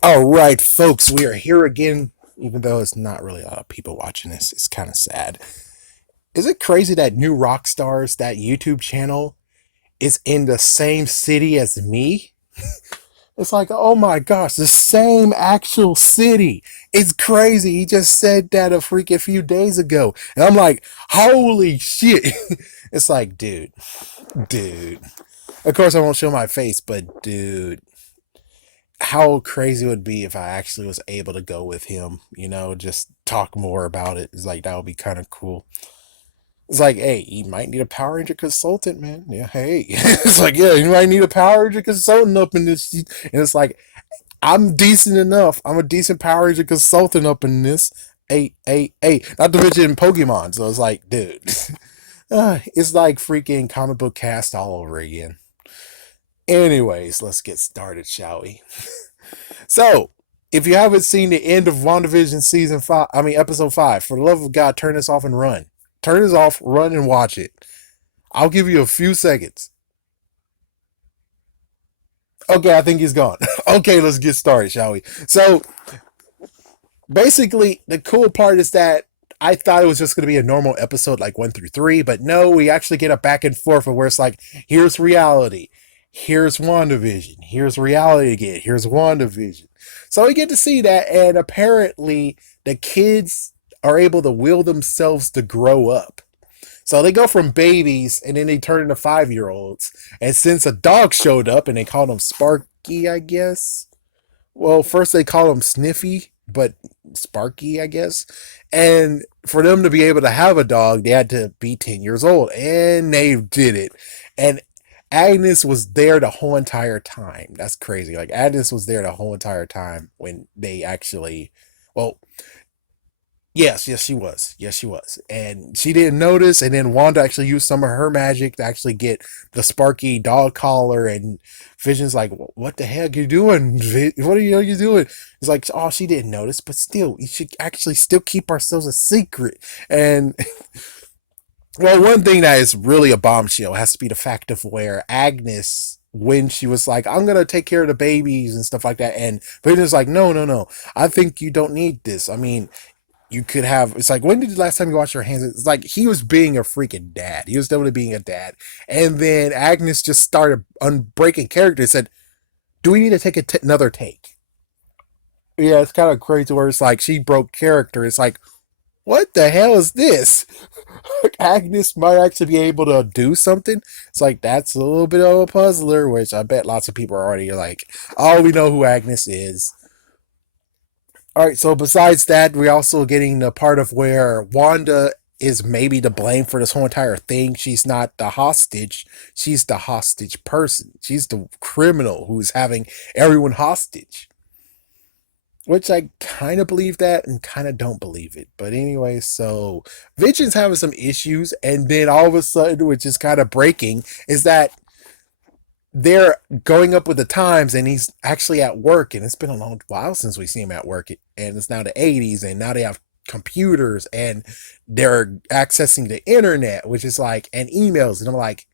All right, folks, we are here again. Even though it's not really a lot of people watching this, it's kind of sad. Is it crazy that New Rockstars, that YouTube channel, is in the same city as me? It's like, oh my gosh, the same actual city. It's crazy. He just said that a freaking few days ago. And I'm like, holy shit. It's like, dude. Of course, I won't show my face, but dude, how crazy it would be if I actually was able to go with him, just talk more about it. It's like that would be kind of cool. It's like, hey, you might need a Power Ranger consultant, man. Yeah, hey. It's like, yeah, you might need a Power Ranger consultant up in this. And it's like, I'm decent enough. I'm a decent Power Ranger consultant up in this. Hey. Not to mention Pokemon. So it's like, dude. It's like freaking comic book cast all over again. Anyways, let's get started, shall we? So, if you haven't seen the end of Wandavision season 5, I mean episode 5, for the love of God, turn this off and run. Turn this off, run and watch it. I'll give you a few seconds. Okay, I think he's gone. Okay, let's get started, shall we? So, basically, the cool part is that I thought it was just going to be a normal episode like 1 through 3, but no, we actually get a back and forth of where it's like, here's reality, here's WandaVision, here's reality again, here's WandaVision. So we get to see that, and apparently the kids are able to will themselves to grow up. So they go from babies and then they turn into 5-year-olds. And since a dog showed up and they called him Sparky, I guess. Well, first they call him Sniffy, but Sparky, I guess. And for them to be able to have a dog, they had to be 10 years old. And they did it. And Agnes was there the whole entire time. That's crazy. Like, Agnes was there the whole entire time when they actually. Well, yes, she was. Yes, she was. And she didn't notice. And then Wanda actually used some of her magic to actually get the Sparky dog collar. And Vision's like, what the heck are you doing? What are you doing? It's like, oh, she didn't notice. But still, you should actually still keep ourselves a secret. And, well, one thing that is really a bombshell has to be the fact of where Agnes, when she was like, I'm going to take care of the babies and stuff like that. And Vision's like, no. I think you don't need this. I mean, you could have, it's like, when did the last time you washed your hands? It's like he was being a freaking dad. He was definitely being a dad. And then Agnes just started unbreaking character and said, do we need to take another take? Yeah, it's kind of crazy where it's like she broke character. It's like, what the hell is this? Agnes might actually be able to do something. It's like, that's a little bit of a puzzler, which I bet lots of people are already like, oh, we know who Agnes is. All right, so besides that, we're also getting the part of where Wanda is maybe to blame for this whole entire thing. She's not the hostage, she's the hostage person. She's the criminal who's having everyone hostage. Which I kind of believe that and kind of don't believe it. But anyway, so Vision's having some issues, and then all of a sudden, which is kind of breaking, is that they're going up with the times and he's actually at work, and it's been a long while since we see him at work, and it's now the 80s, and now they have computers and they're accessing the internet, which is like, and emails, and I'm like,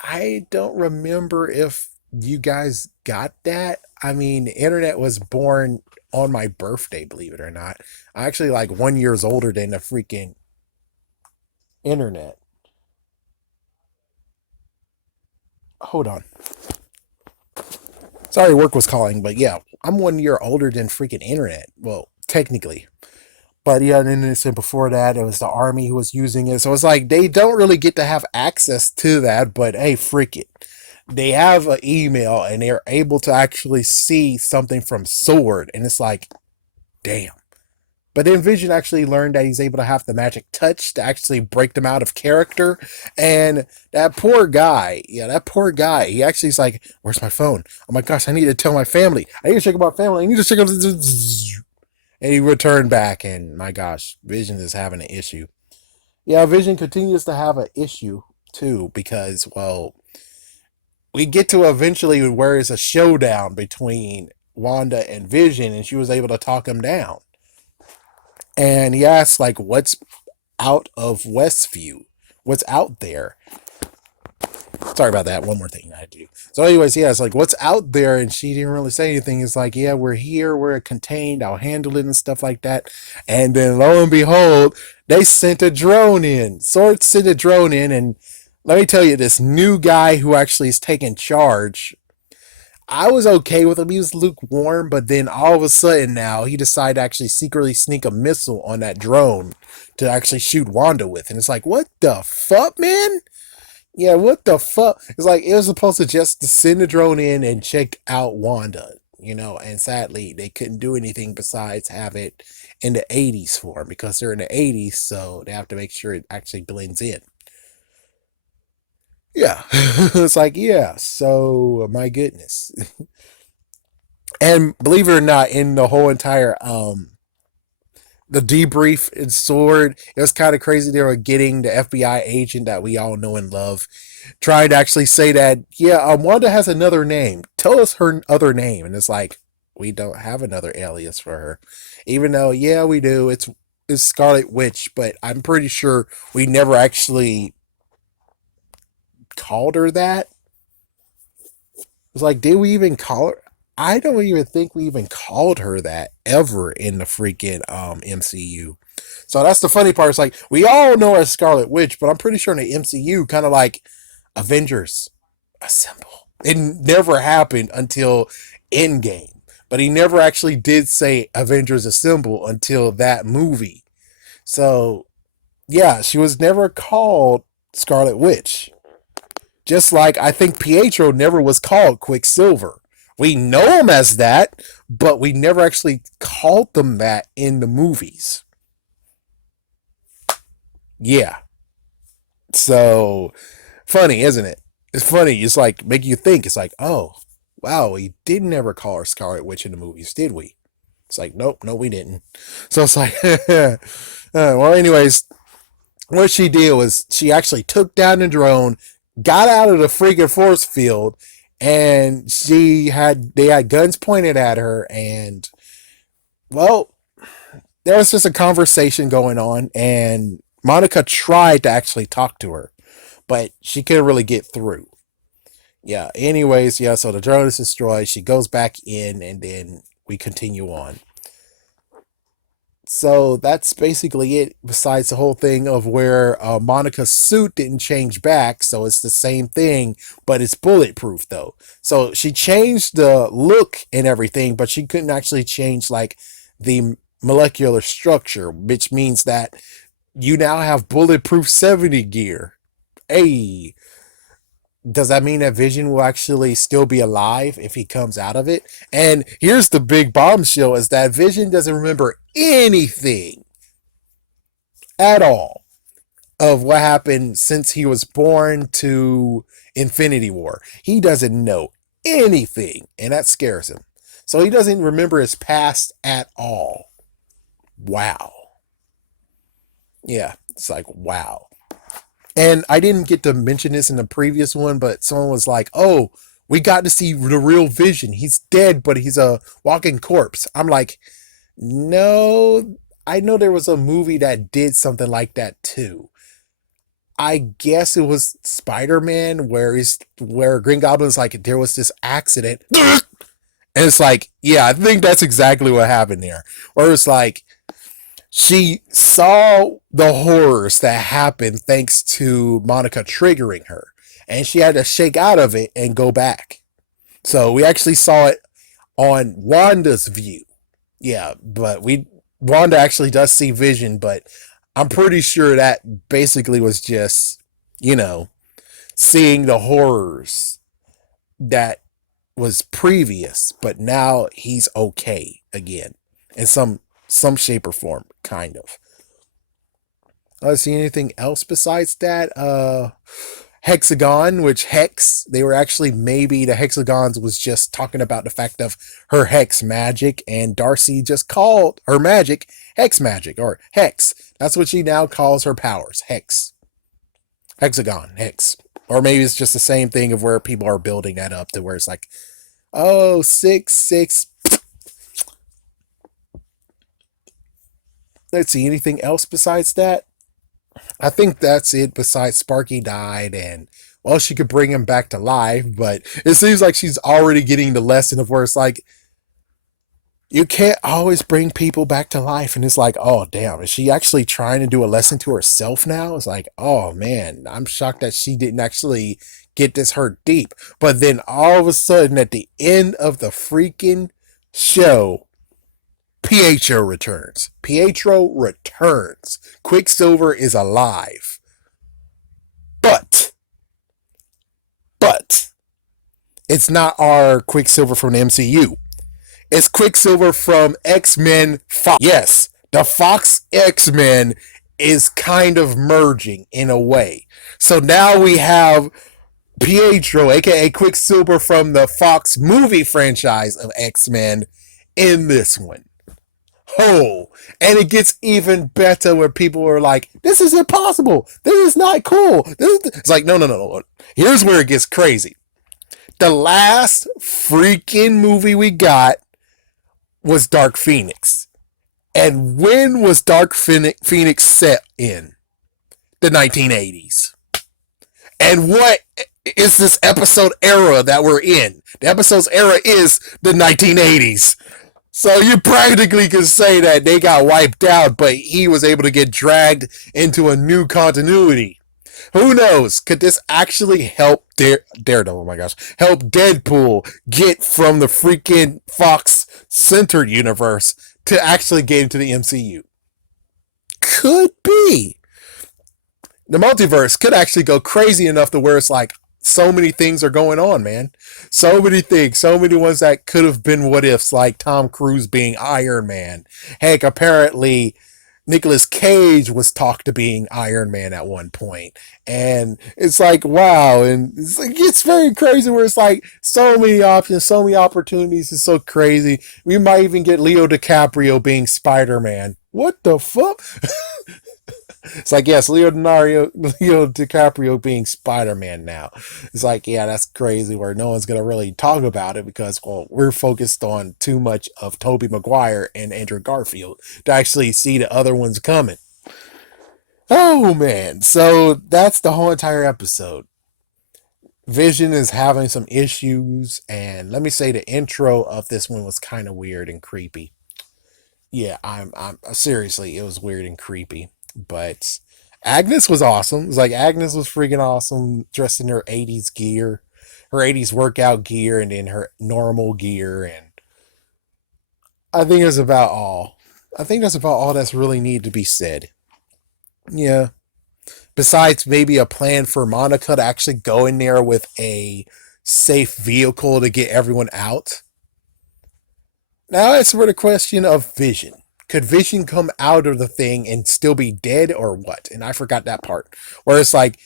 I don't remember if you guys got that. I mean, the internet was born on my birthday, believe it or not. I'm actually like 1 years older than the freaking internet. Hold on, sorry, work was calling, but yeah, I'm 1 year older than freaking internet. Well, technically. But yeah, and then before that, it was the army who was using it. So it's like they don't really get to have access to that, but hey, freak it. They have an email and they're able to actually see something from Sword. And it's like, damn. But then Vision actually learned that he's able to have the magic touch to actually break them out of character. And that poor guy, he actually is like, where's my phone? Oh my gosh, I need to tell my family. I need to check about family. I need to check out. And he returned back, and my gosh, Vision is having an issue. Yeah, Vision continues to have an issue too, because, well, we get to eventually where it's a showdown between Wanda and Vision, and she was able to talk him down. And he asks, like, what's out of Westview? What's out there? Sorry about that. One more thing I had to do. So, anyways, yeah, it's like what's out there, and she didn't really say anything. It's like, yeah, we're here, we're contained, I'll handle it and stuff like that. And then lo and behold, they sent a drone in. Sword sent a drone in, and let me tell you, this new guy who actually is taking charge, I was okay with him. He was lukewarm, but then all of a sudden now he decided to actually secretly sneak a missile on that drone to actually shoot Wanda with. And it's like, what the fuck, man? Yeah, what the fuck? It's like it was supposed to just send the drone in and check out Wanda, and sadly they couldn't do anything besides have it in the 80s form because they're in the 80s, so they have to make sure it actually blends in. Yeah. It's like, yeah, so my goodness. And believe it or not, in the whole entire the debrief in Sword, it was kind of crazy. They were getting the FBI agent that we all know and love, trying to actually say that, yeah, Wanda has another name. Tell us her other name. And it's like, we don't have another alias for her. Even though, yeah, we do. It's Scarlet Witch, but I'm pretty sure we never actually called her that. It's like, did we even call her? I don't even think we even called her that ever in the freaking MCU. So that's the funny part. It's like we all know her as Scarlet Witch, but I'm pretty sure in the MCU, kind of like Avengers Assemble. It never happened until Endgame, but he never actually did say Avengers Assemble until that movie. So yeah, she was never called Scarlet Witch. Just like I think Pietro never was called Quicksilver. We know him as that, but we never actually called them that in the movies. Yeah. So funny, isn't it? It's funny. It's like make you think. It's like, oh, wow, we did never call her Scarlet Witch in the movies, did we? It's like, nope, no, we didn't. So it's like, well, anyways, what she did was she actually took down the drone, got out of the freaking force field, and they had guns pointed at her, and well, there was just a conversation going on, and Monica tried to actually talk to her, but she couldn't really get through. Yeah. Anyways, yeah. So the drone is destroyed. She goes back in, and then we continue on. So that's basically it. Besides the whole thing of where Monica's suit didn't change back, so it's the same thing, but it's bulletproof though. So she changed the look and everything, but she couldn't actually change like the molecular structure, which means that you now have bulletproof 70 gear. Hey, does that mean that Vision will actually still be alive if he comes out of it? And here's the big bombshell is that Vision doesn't remember anything at all of what happened since he was born to Infinity War. He doesn't know anything, and that scares him. So he doesn't remember his past at all. Wow. Yeah, it's like, wow. And I didn't get to mention this in the previous one, but someone was like, oh, we got to see the real Vision. He's dead, but he's a walking corpse. I'm like, no, I know there was a movie that did something like that too. I guess it was Spider-Man where Green Goblin's like there was this accident. And it's like, yeah, I think that's exactly what happened there. Where it's like she saw the horrors that happened thanks to Monica triggering her. And she had to shake out of it and go back. So we actually saw it on Wanda's view. Yeah, but Wanda actually does see Vision, but I'm pretty sure that basically was just, you know, seeing the horrors that was previous, but now he's okay again in some shape or form, kind of. Let's see anything else besides that. Hexagon, which Hex, they were actually maybe the Hexagons was just talking about the fact of her Hex magic, and Darcy just called her magic Hex magic or Hex. That's what she now calls her powers, Hex. Hexagon, Hex. Or maybe it's just the same thing of where people are building that up to where it's like, oh, 666. Let's see, anything else besides that? I think that's it. Besides Sparky died, and well, she could bring him back to life, but it seems like she's already getting the lesson of where it's like, you can't always bring people back to life. And it's like, oh, damn, is she actually trying to do a lesson to herself now? It's like, oh, man, I'm shocked that she didn't actually get this hurt deep. But then all of a sudden, at the end of the freaking show, Pietro returns. Pietro returns. Quicksilver is alive. But, it's not our Quicksilver from the MCU. It's Quicksilver from X-Men Fox. Yes, the Fox X-Men is kind of merging in a way. So now we have Pietro, aka Quicksilver from the Fox movie franchise of X-Men, in this one. Oh, and it gets even better where people are like, this is impossible. This is not cool. It's like, no. Here's where it gets crazy. The last freaking movie we got was Dark Phoenix. And when was Dark Phoenix set in? The 1980s. And what is this episode era that we're in? The episode's era is the 1980s. So you practically can say that they got wiped out, but he was able to get dragged into a new continuity. Who knows? Could this actually help Daredevil? Oh my gosh, help Deadpool get from the freaking Fox centered universe to actually get into the MCU? Could be. The multiverse could actually go crazy enough to where it's like so many things are going on, man. So many things, so many ones that could have been what ifs, like Tom Cruise being Iron Man. Heck, apparently Nicolas Cage was talked to being Iron Man at one point. And it's like, wow. And it's very crazy where it's like so many options, so many opportunities. It's so crazy. We might even get Leo DiCaprio being Spider-Man. What the fuck? It's like, yes, Leo DiCaprio being Spider-Man now. It's like, yeah, that's crazy where no one's going to really talk about it because, well, we're focused on too much of Tobey Maguire and Andrew Garfield to actually see the other ones coming. Oh, man. So that's the whole entire episode. Vision is having some issues, and let me say the intro of this one was kind of weird and creepy. Yeah, I'm seriously, it was weird and creepy. But Agnes was awesome. It was like Agnes was freaking awesome, dressed in her 80s gear, her 80s workout gear, and then her normal gear. And I think that's about all. I think that's about all that's really needed to be said. Yeah. Besides maybe a plan for Monica to actually go in there with a safe vehicle to get everyone out. Now it's for the question of Vision. Could Vision come out of the thing and still be dead or what? And I forgot that part. Where it's like,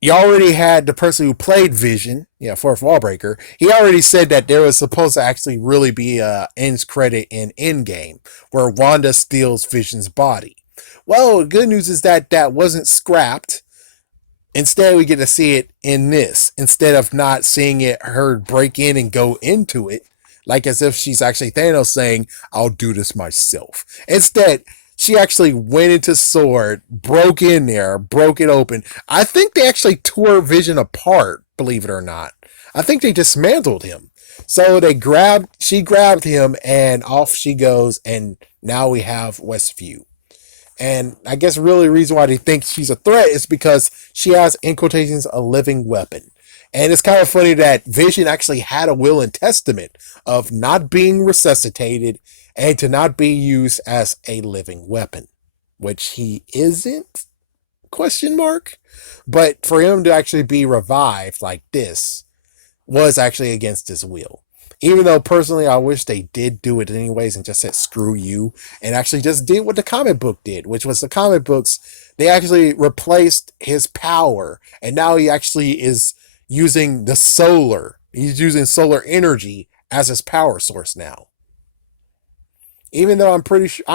you already had the person who played Vision, yeah, Fourth Wall Breaker. He already said that there was supposed to actually really be a ends credit in Endgame where Wanda steals Vision's body. Well, the good news is that that wasn't scrapped. Instead, we get to see it in this instead of not seeing it her break in and go into it, like as if she's actually Thanos saying, I'll do this myself. Instead, she actually went into S.W.O.R.D., broke in there, broke it open. I think they actually tore Vision apart, believe it or not. I think they dismantled him. So she grabbed him and off she goes, and now we have Westview. And I guess really the reason why they think she's a threat is because she has, in quotations, a living weapon. And it's kind of funny that Vision actually had a will and testament of not being resuscitated and to not be used as a living weapon, which he isn't, question mark. But for him to actually be revived like this was actually against his will. Even though personally I wish they did do it anyways and just said screw you and actually just did what the comic book did, which was the comic books, they actually replaced his power and now he actually is using the solar. He's using solar energy as his power source now. Even though I'm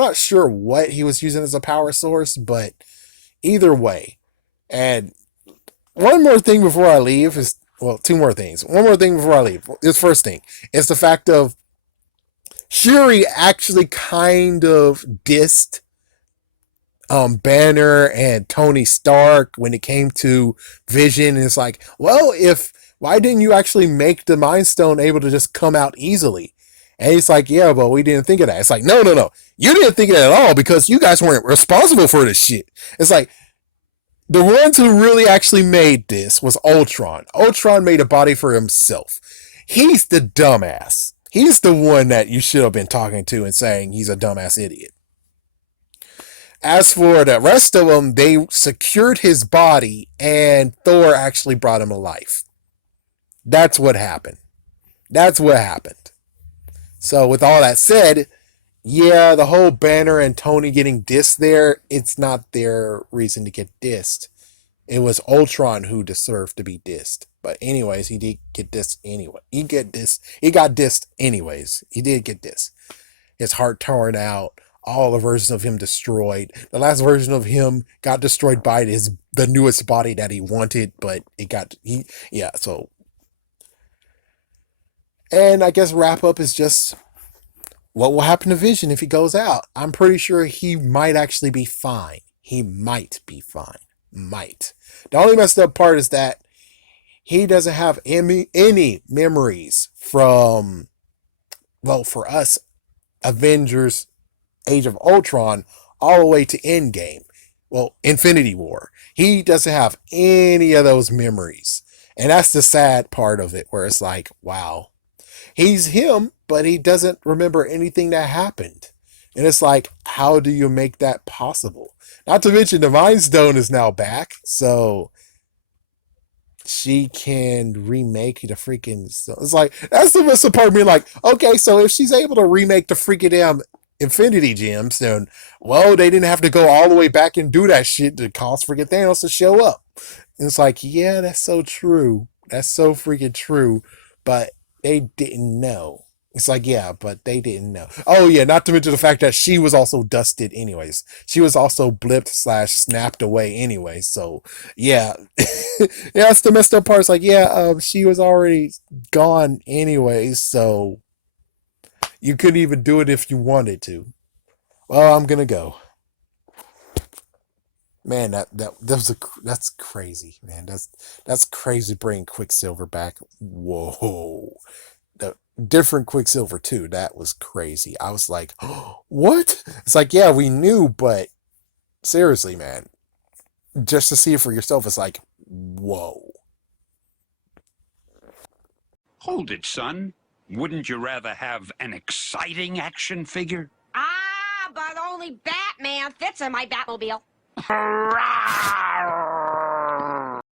not sure what he was using as a power source, but either way. And one more thing before I leave is, well, two more things. One more thing before I leave. This first thing is the fact of Shuri actually kind of dissed Banner and Tony Stark when it came to Vision. And it's like, well, if why didn't you actually make the Mind Stone able to just come out easily? And he's like, yeah, but we didn't think of that. It's like, no, no, no. You didn't think of that at all because you guys weren't responsible for this shit. It's like, the ones who really actually made this was Ultron. Ultron made a body for himself. He's the dumbass. He's the one that you should have been talking to and saying he's a dumbass idiot. As for the rest of them, they secured his body and Thor actually brought him to life. That's what happened. That's what happened. So, with all that said, yeah, the whole Banner and Tony getting dissed there, it's not their reason to get dissed. It was Ultron who deserved to be dissed. But anyways, he did get dissed anyway. He got dissed anyways. He did get dissed. His heart torn out, all the versions of him destroyed. The last version of him got destroyed by the newest body that he wanted, but so and I guess wrap up is just what will happen to Vision if he goes out. I'm pretty sure he might actually be fine. He might be fine. Might. The only messed up part is that he doesn't have any memories from, well, for us, Avengers Age of Ultron all the way to Endgame. Well, Infinity War. He doesn't have any of those memories. And that's the sad part of it, where it's like, wow, he's him, but he doesn't remember anything that happened. And it's like, how do you make that possible? Not to mention the Mind Stone is now back, so she can remake the freaking. So it's like that's the best part of me. Like, okay, so if she's able to remake the freaking damn Infinity Gems, then well, they didn't have to go all the way back and do that shit to cause freaking Thanos to show up. And it's like, yeah, that's so true. That's so freaking true. But they didn't know. It's like, yeah, but they didn't know. Oh, yeah, not to mention the fact that she was also dusted anyways. She was also blipped / snapped away anyway. So, yeah. Yeah, that's the messed up part. It's like, yeah, she was already gone anyways, so you couldn't even do it if you wanted to. Well, I'm gonna go. Man, that's crazy, man. That's crazy. Bringing Quicksilver back. Whoa, the different Quicksilver too. That was crazy. I was like, oh, what? It's like, yeah, we knew, but seriously, man, just to see it for yourself, it's like, whoa. Hold it, son. Wouldn't you rather have an exciting action figure? Ah, but only Batman fits in my Batmobile.